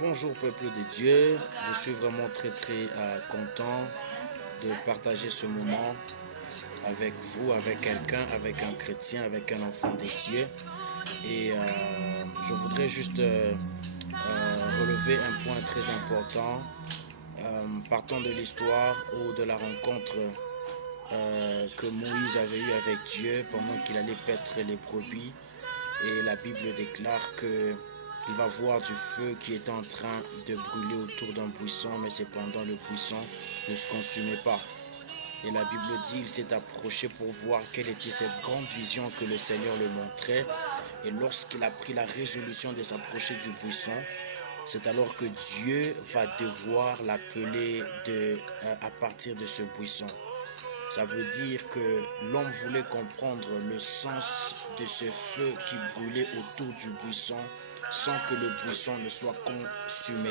Bonjour peuple de Dieu, je suis vraiment très content de partager ce moment avec vous, avec quelqu'un, avec un chrétien, avec un enfant de Dieu. Et je voudrais juste relever un point très important, partant de l'histoire ou de la rencontre que Moïse avait eue avec Dieu pendant qu'il allait paître les brebis. Et la Bible déclare que il va voir du feu qui est en train de brûler autour d'un buisson, mais cependant le buisson ne se consumait pas. Et la Bible dit qu'il s'est approché pour voir quelle était cette grande vision que le Seigneur le montrait. Et lorsqu'il a pris la résolution de s'approcher du buisson, c'est alors que Dieu va devoir l'appeler à partir de ce buisson. Ça veut dire que l'homme voulait comprendre le sens de ce feu qui brûlait autour du buisson sans que le buisson ne soit consumé.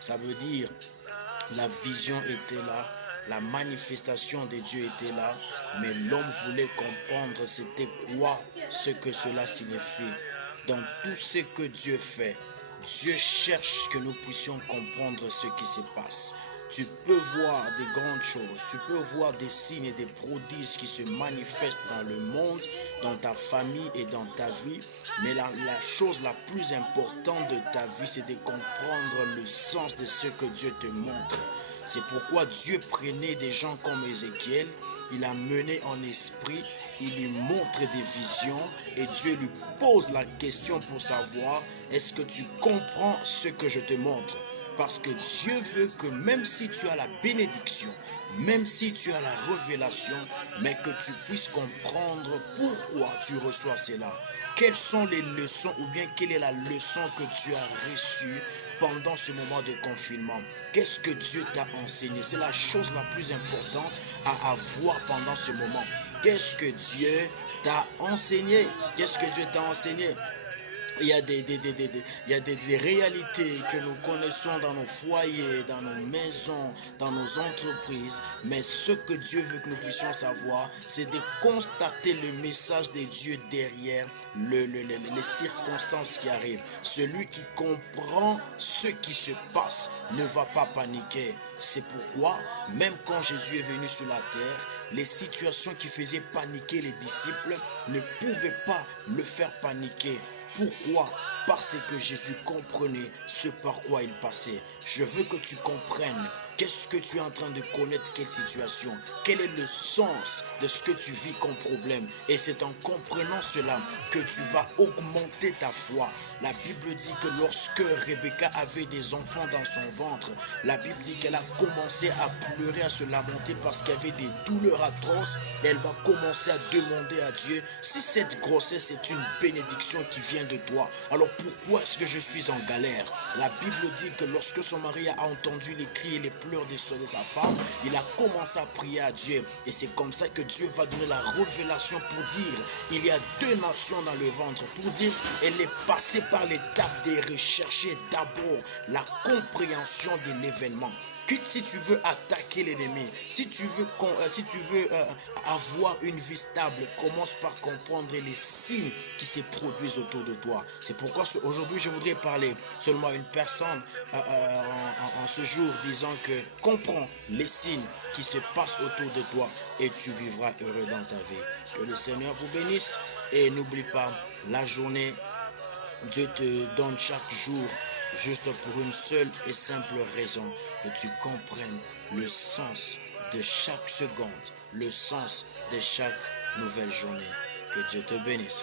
Ça veut dire la vision était là, la manifestation de Dieu était là, mais l'homme voulait comprendre c'était quoi ce que cela signifie. Dans tout ce que Dieu fait, Dieu cherche que nous puissions comprendre ce qui se passe. Tu peux voir des grandes choses, tu peux voir des signes et des prodiges qui se manifestent dans le monde, dans ta famille et dans ta vie. Mais la chose la plus importante de ta vie, c'est de comprendre le sens de ce que Dieu te montre. C'est pourquoi Dieu prenait des gens comme Ézéchiel, il a mené en esprit, il lui montre des visions et Dieu lui pose la question pour savoir, est-ce que tu comprends ce que je te montre? Parce que Dieu veut que même si tu as la bénédiction, même si tu as la révélation, mais que tu puisses comprendre pourquoi tu reçois cela. Quelles sont les leçons ou bien quelle est la leçon que tu as reçue pendant ce moment de confinement? Qu'est-ce que Dieu t'a enseigné? C'est la chose la plus importante à avoir pendant ce moment. Qu'est-ce que Dieu t'a enseigné? Qu'est-ce que Dieu t'a enseigné? Il y a des réalités que nous connaissons dans nos foyers, dans nos maisons, dans nos entreprises. Mais ce que Dieu veut que nous puissions savoir, c'est de constater le message de Dieu derrière les circonstances qui arrivent. Celui qui comprend ce qui se passe ne va pas paniquer. C'est pourquoi, même quand Jésus est venu sur la terre, les situations qui faisaient paniquer les disciples ne pouvaient pas le faire paniquer. Pourquoi? Parce que Jésus comprenait ce par quoi il passait. Je veux que tu comprennes qu'est-ce que tu es en train de connaître, quelle situation, quel est le sens de ce que tu vis comme problème. Et c'est en comprenant cela que tu vas augmenter ta foi. La Bible dit que lorsque Rebecca avait des enfants dans son ventre, la Bible dit qu'elle a commencé à pleurer, à se lamenter parce qu'elle avait des douleurs atroces. Et elle va commencer à demander à Dieu si cette grossesse est une bénédiction qui vient de toi. Alors pourquoi est-ce que je suis en galère? La Bible dit que lorsque son mari a entendu les cris et les pleurs de sa femme, il a commencé à prier à Dieu. Et c'est comme ça que Dieu va donner la révélation pour dire il y a deux nations dans le ventre. Pour dire elle est passée par l'étape de rechercher d'abord la compréhension de l'événement. Si tu veux attaquer l'ennemi, si tu veux avoir une vie stable, commence par comprendre les signes qui se produisent autour de toi. C'est pourquoi aujourd'hui je voudrais parler seulement à une personne en ce jour, disant que comprends les signes qui se passent autour de toi et tu vivras heureux dans ta vie. Que le Seigneur vous bénisse et n'oublie pas la journée. Dieu te donne chaque jour juste pour une seule et simple raison, que tu comprennes le sens de chaque seconde, le sens de chaque nouvelle journée. Que Dieu te bénisse.